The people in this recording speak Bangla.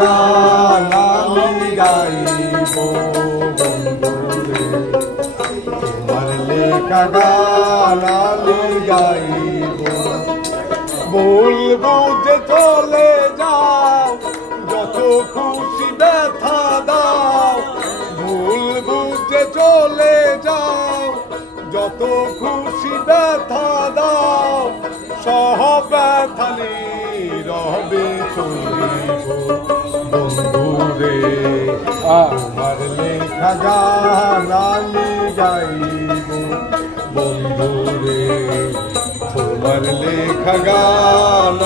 গালালি গাইব বন্ধুরে, তোমার লেখা গালালি গাইব। বলবো যে চলে যাও, যত খুশি ব্যথা দাও। বলবো যে চলে যাও, যত খুশি ব্যথা দাও। সহ ব্যথা নীরবে চলিব বন্ধুরে, আমার লেখা গালালি গাইব বন্ধুরে, তোমার লেখা গান